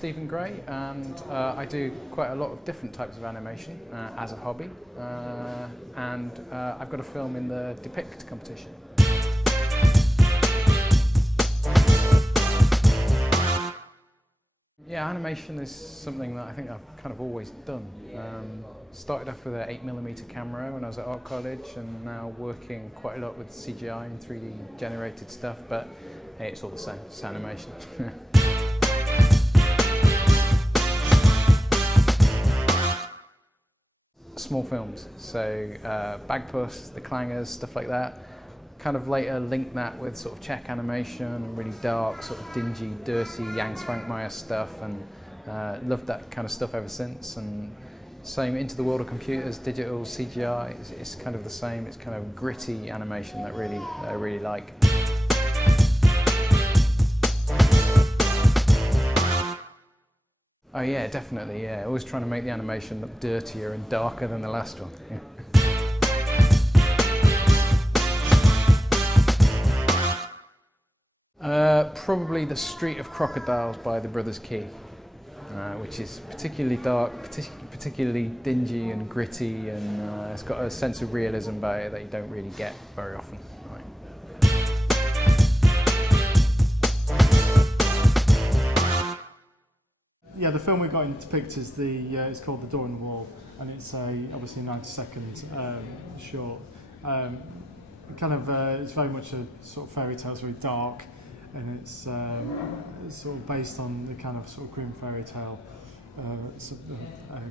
Stephen Gray, and I do quite a lot of different types of animation as a hobby, and I've got a film in the Depict competition. Yeah, animation is something that I think I've kind of always done. Started off with an 8mm camera when I was at art college, and now working quite a lot with CGI and 3D generated stuff, but hey, it's all the same, it's animation. Small films, so Bagpuss, The Clangers, stuff like that. Kind of later linked that with sort of Czech animation and really dark, sort of dingy, dirty Jan Svankmajer stuff, and loved that kind of stuff ever since. And same into the world of computers, digital, CGI, it's kind of the same. It's kind of gritty animation that I really like. Oh yeah, definitely, yeah. Always trying to make the animation look dirtier and darker than the last one. Yeah. Probably The Street of Crocodiles by the Brothers Key, which is particularly dark, particularly dingy and gritty, and it's got a sense of realism about it that you don't really get very often. Yeah, the film we got in Depict is it's called The Door in the Wall, and it's obviously a 90-second short. It's very much a sort of fairy tale. It's very dark, and it's sort of based on the kind of sort of grim fairy tale,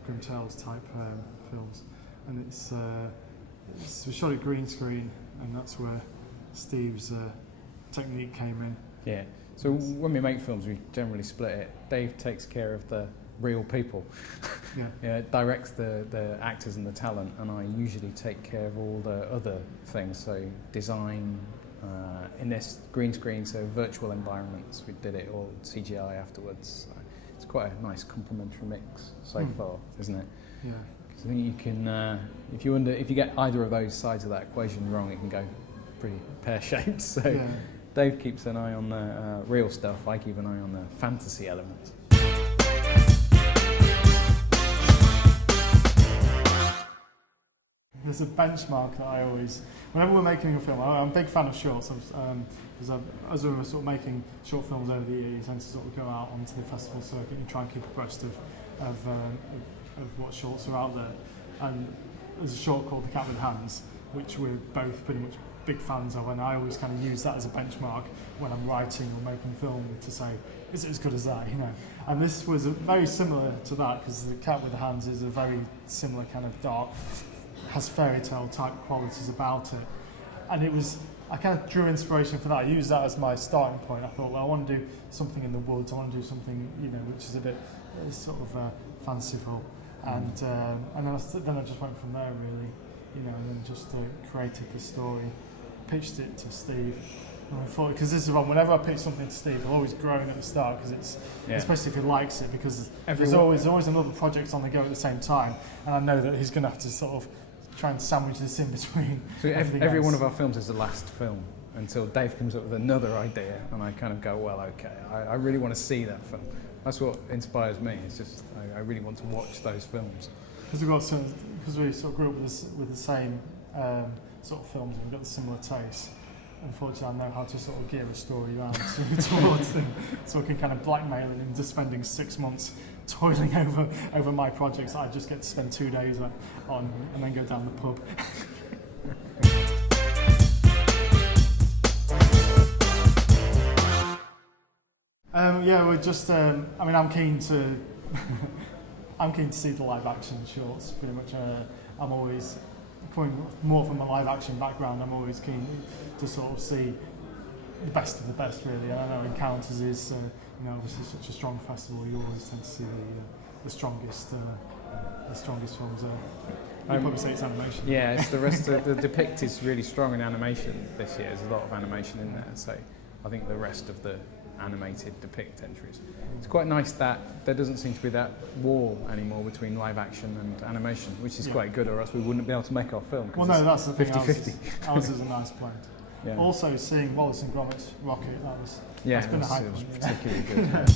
grim tales type films, and it's we shot at green screen, and that's where Steve's technique came in. Yeah. So when we make films, we generally split it. Dave takes care of the real people, directs the actors and the talent, and I usually take care of all the other things, so design, in this green screen, so virtual environments. We did it all CGI afterwards. So it's quite a nice complementary mix so far, isn't it? Yeah. Because I think you can, if you get either of those sides of that equation wrong, it can go pretty pear-shaped. So. Yeah. Dave keeps an eye on the real stuff, I keep an eye on the fantasy elements. There's a benchmark that I always, whenever we're making a film, I'm a big fan of shorts, as we were sort of making short films over the years, you tend to sort of go out onto the festival circuit and try and keep abreast of what shorts are out there. And there's a short called The Cat with Hands, which we're both pretty much big fans of, and I always kind of use that as a benchmark when I'm writing or making film to say, is it as good as that, you know? And this was very similar to that, because The Cat with the Hands is a very similar kind of dark, has fairy tale type qualities about it. And I kind of drew inspiration for that. I used that as my starting point. I thought, well, I want to do something in the woods, I want to do something, you know, which is a bit sort of fanciful. And then I just went from there, really, you know, and then just created the story. Pitched it to Steve, and I thought, because this is one, whenever I pitch something to Steve, I'll always groan at the start, because it's, especially if he likes it, because there's always another project on the go at the same time, and I know that he's going to have to sort of try and sandwich this in between. So every one of our films is the last film until Dave comes up with another idea, and I kind of go, well, okay, I really want to see that film. That's what inspires me. It's just I really want to watch those films. Because we sort of grew up with the same. Sort of films, and we've got a similar taste. Unfortunately, I know how to sort of gear a story around towards him, so I can kind of blackmail him into spending 6 months toiling over my projects that I just get to spend 2 days on, and then go down the pub. We're just. I'm keen to. I'm keen to see the live action shorts. Pretty much, I'm always. Coming more from a live action background, I'm always keen to sort of see the best of the best, really. I know Encounters is, obviously such a strong festival. You always tend to see the strongest films. You'd probably say it's animation. Yeah, it's the rest of the Depict is really strong in animation this year. There's a lot of animation in there, so I think the rest of the animated Depict entries. It's quite nice that there doesn't seem to be that wall anymore between live action and animation, which is quite good, or else we wouldn't be able to make our film. Well, no, that's the thing. 50-50. Ours is a nice blend. Yeah. Also, seeing Wallace and Gromit's Rocket, that's been a high point. It was particularly good.